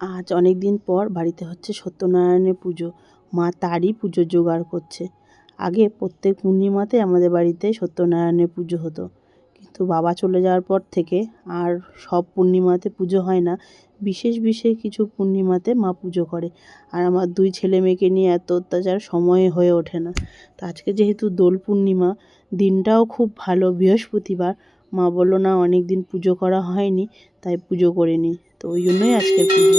আজ অনেক দিন পর বাড়িতে হচ্ছে সত্যনারায়ণের পুজো। মা তারই পুজোর জোগাড় করছে। আগে প্রত্যেক পূর্ণিমাতে আমাদের বাড়িতে সত্যনারায়ণের পুজো হতো, কিন্তু বাবা চলে যাওয়ার পর থেকে আর সব পূর্ণিমাতে পুজো হয় না। বিশেষ বিশেষ কিছু পূর্ণিমাতে মা পুজো করে। আর আমার 2 ছেলে মেয়েকে নিয়ে এত অত্যাচার, সময় হয়ে ওঠে না। তো আজকে যেহেতু দোল পূর্ণিমা, দিনটাও খুব ভালো, বৃহস্পতিবার। মা বলল না, অনেক দিন পুজো করা হয়নি, তাই পুজো করে নিই। তো ওই জন্যই আজকের পুজো।